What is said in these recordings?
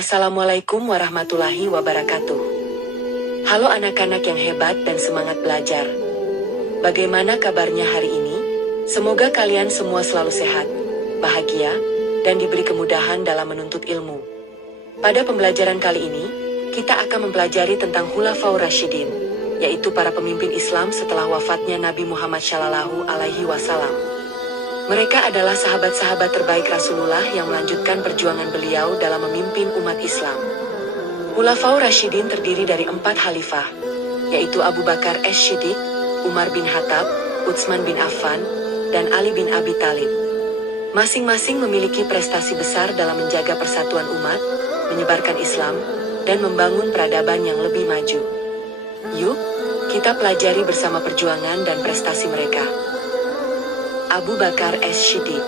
Assalamualaikum warahmatullahi wabarakatuh. Halo anak-anak yang hebat dan semangat belajar. Bagaimana kabarnya hari ini? Semoga kalian semua selalu sehat, bahagia, dan diberi kemudahan dalam menuntut ilmu. Pada pembelajaran kali ini, kita akan mempelajari tentang Khulafaur Rasyidin, yaitu para pemimpin Islam setelah wafatnya Nabi Muhammad Shallallahu Alaihi Wasallam. Mereka adalah sahabat-sahabat terbaik Rasulullah yang melanjutkan perjuangan beliau dalam memimpin umat Islam. Khulafaur Rasyidin terdiri dari 4 khalifah, yaitu Abu Bakar As-Siddiq, Umar bin Khattab, Utsman bin Affan, dan Ali bin Abi Thalib. Masing-masing memiliki prestasi besar dalam menjaga persatuan umat, menyebarkan Islam, dan membangun peradaban yang lebih maju. Yuk, kita pelajari bersama perjuangan dan prestasi mereka. Abu Bakar As-Siddiq,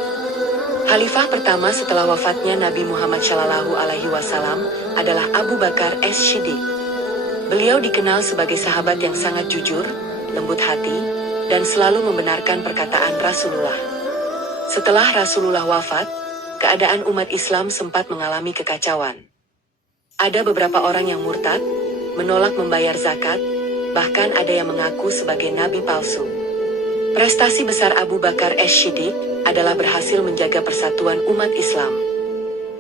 khalifah pertama setelah wafatnya Nabi Muhammad Shallallahu Alaihi Wasallam adalah Abu Bakar As-Siddiq. Beliau dikenal sebagai sahabat yang sangat jujur, lembut hati, dan selalu membenarkan perkataan Rasulullah. Setelah Rasulullah wafat, keadaan umat Islam sempat mengalami kekacauan. Ada beberapa orang yang murtad, menolak membayar zakat, bahkan ada yang mengaku sebagai nabi palsu. Prestasi besar Abu Bakar As-Siddiq adalah berhasil menjaga persatuan umat Islam.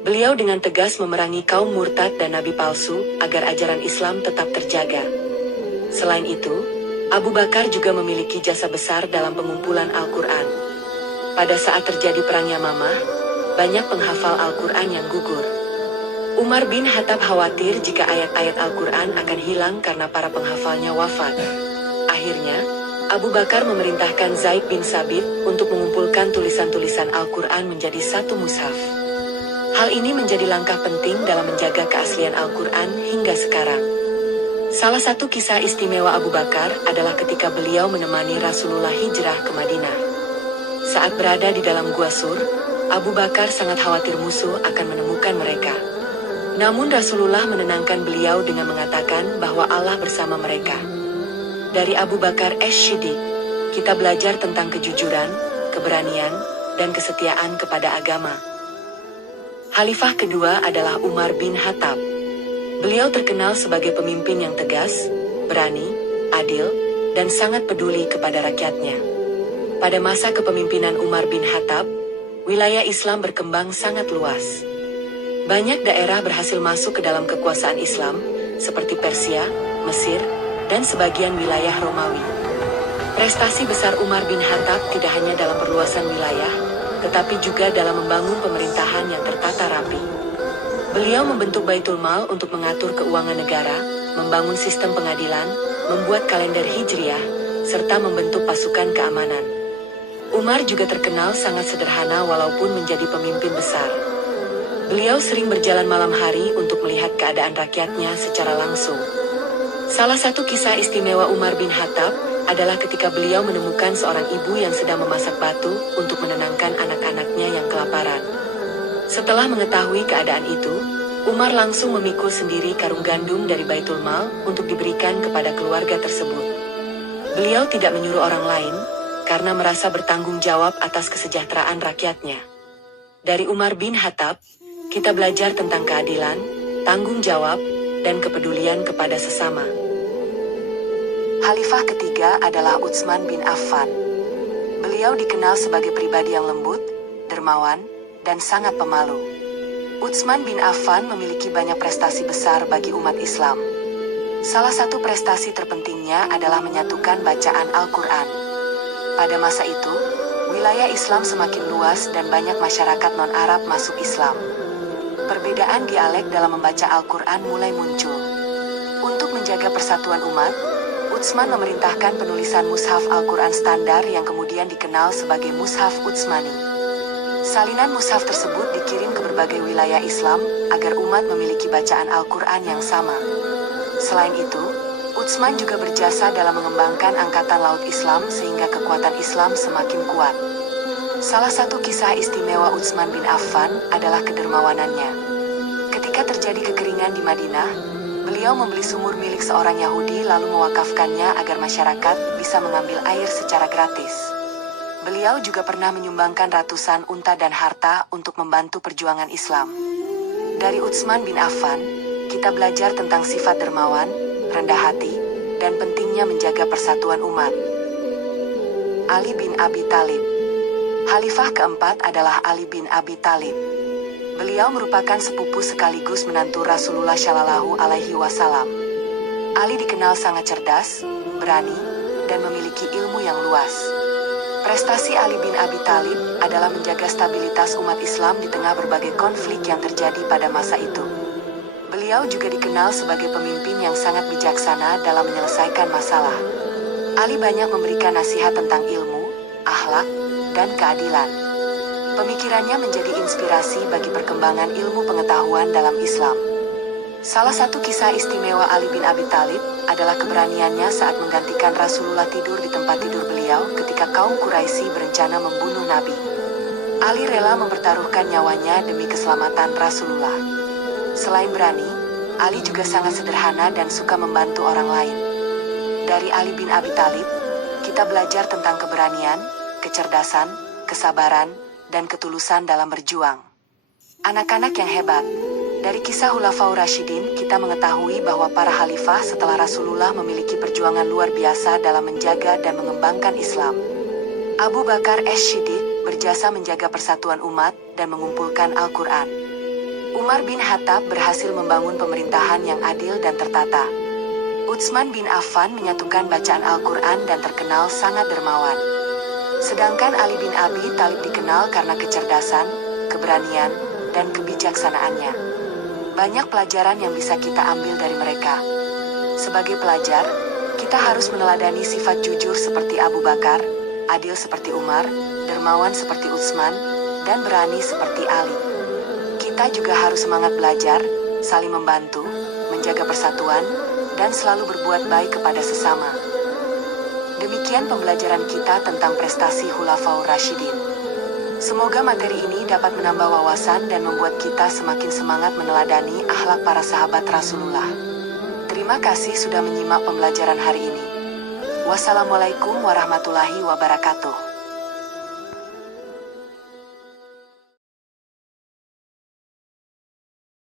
Beliau dengan tegas memerangi kaum murtad dan nabi palsu agar ajaran Islam tetap terjaga. Selain itu, Abu Bakar juga memiliki jasa besar dalam pengumpulan Al-Quran. Pada saat terjadi Perang Yamamah, banyak penghafal Al-Quran yang gugur. Umar bin Khattab khawatir jika ayat-ayat Al-Quran akan hilang karena para penghafalnya wafat. Akhirnya, Abu Bakar memerintahkan Zaid bin Sabit untuk mengumpulkan tulisan-tulisan Al-Quran menjadi satu mushaf. Hal ini menjadi langkah penting dalam menjaga keaslian Al-Quran hingga sekarang. Salah satu kisah istimewa Abu Bakar adalah ketika beliau menemani Rasulullah hijrah ke Madinah. Saat berada di dalam Gua Sur, Abu Bakar sangat khawatir musuh akan menemukan mereka. Namun Rasulullah menenangkan beliau dengan mengatakan bahwa Allah bersama mereka. Dari Abu Bakar As-Siddiq, kita belajar tentang kejujuran, keberanian, dan kesetiaan kepada agama. Khalifah kedua adalah Umar bin Khattab. Beliau terkenal sebagai pemimpin yang tegas, berani, adil, dan sangat peduli kepada rakyatnya. Pada masa kepemimpinan Umar bin Khattab, wilayah Islam berkembang sangat luas. Banyak daerah berhasil masuk ke dalam kekuasaan Islam, seperti Persia, Mesir, dan sebagian wilayah Romawi. Prestasi besar Umar bin Khattab tidak hanya dalam perluasan wilayah, tetapi juga dalam membangun pemerintahan yang tertata rapi. Beliau membentuk Baitul Mal untuk mengatur keuangan negara, membangun sistem pengadilan, membuat kalender Hijriah, serta membentuk pasukan keamanan. Umar juga terkenal sangat sederhana walaupun menjadi pemimpin besar. Beliau sering berjalan malam hari untuk melihat keadaan rakyatnya secara langsung. Salah satu kisah istimewa Umar bin Khattab adalah ketika beliau menemukan seorang ibu yang sedang memasak batu untuk menenangkan anak-anaknya yang kelaparan. Setelah mengetahui keadaan itu, Umar langsung memikul sendiri karung gandum dari Baitul Mal untuk diberikan kepada keluarga tersebut. Beliau tidak menyuruh orang lain, karena merasa bertanggung jawab atas kesejahteraan rakyatnya. Dari Umar bin Khattab, kita belajar tentang keadilan, tanggung jawab, dan kepedulian kepada sesama. Khalifah ketiga adalah Utsman bin Affan. Beliau dikenal sebagai pribadi yang lembut, dermawan, dan sangat pemalu. Utsman bin Affan memiliki banyak prestasi besar bagi umat Islam. Salah satu prestasi terpentingnya adalah menyatukan bacaan Al-Quran. Pada masa itu, wilayah Islam semakin luas dan banyak masyarakat non-Arab masuk Islam. Perbedaan dialek dalam membaca Al-Quran mulai muncul. Untuk menjaga persatuan umat, Utsman memerintahkan penulisan mushaf Al-Quran standar yang kemudian dikenal sebagai Mushaf Utsmani. Salinan mushaf tersebut dikirim ke berbagai wilayah Islam agar umat memiliki bacaan Al-Quran yang sama. Selain itu, Utsman juga berjasa dalam mengembangkan Angkatan Laut Islam sehingga kekuatan Islam semakin kuat. Salah satu kisah istimewa Utsman bin Affan adalah kedermawanannya. Ketika terjadi kekeringan di Madinah, beliau membeli sumur milik seorang Yahudi lalu mewakafkannya agar masyarakat bisa mengambil air secara gratis. Beliau juga pernah menyumbangkan ratusan unta dan harta untuk membantu perjuangan Islam. Dari Utsman bin Affan, kita belajar tentang sifat dermawan, rendah hati, dan pentingnya menjaga persatuan umat. Ali bin Abi Thalib. Khalifah keempat adalah Ali bin Abi Thalib. Beliau merupakan sepupu sekaligus menantu Rasulullah Shallallahu Alaihi Wasallam. Ali dikenal sangat cerdas, berani, dan memiliki ilmu yang luas. Prestasi Ali bin Abi Thalib adalah menjaga stabilitas umat Islam di tengah berbagai konflik yang terjadi pada masa itu. Beliau juga dikenal sebagai pemimpin yang sangat bijaksana dalam menyelesaikan masalah. Ali banyak memberikan nasihat tentang ilmu, akhlak, dan keadilan. Pemikirannya menjadi inspirasi bagi perkembangan ilmu pengetahuan dalam Islam. Salah satu kisah istimewa Ali bin Abi Thalib adalah keberaniannya saat menggantikan Rasulullah tidur di tempat tidur beliau ketika kaum Quraisy berencana membunuh Nabi. Ali rela mempertaruhkan nyawanya demi keselamatan Rasulullah. Selain berani, Ali juga sangat sederhana dan suka membantu orang lain. Dari Ali bin Abi Thalib, kita belajar tentang keberanian, kecerdasan, kesabaran, dan ketulusan dalam berjuang. Anak-anak yang hebat. Dari kisah Khulafaur Rasyidin, kita mengetahui bahwa para khalifah setelah Rasulullah memiliki perjuangan luar biasa dalam menjaga dan mengembangkan Islam. Abu Bakar As-Siddiq berjasa menjaga persatuan umat dan mengumpulkan Al-Quran. Umar bin Khattab berhasil membangun pemerintahan yang adil dan tertata. Utsman bin Affan menyatukan bacaan Al-Quran dan terkenal sangat dermawan. Sedangkan Ali bin Abi Thalib dikenal karena kecerdasan, keberanian, dan kebijaksanaannya. Banyak pelajaran yang bisa kita ambil dari mereka. Sebagai pelajar, kita harus meneladani sifat jujur seperti Abu Bakar, adil seperti Umar, dermawan seperti Utsman, dan berani seperti Ali. Kita juga harus semangat belajar, saling membantu, menjaga persatuan, dan selalu berbuat baik kepada sesama. Demikian pembelajaran kita tentang prestasi Khulafaur Rasyidin. Semoga materi ini dapat menambah wawasan dan membuat kita semakin semangat meneladani akhlak para sahabat Rasulullah. Terima kasih sudah menyimak pembelajaran hari ini. Wassalamualaikum warahmatullahi wabarakatuh.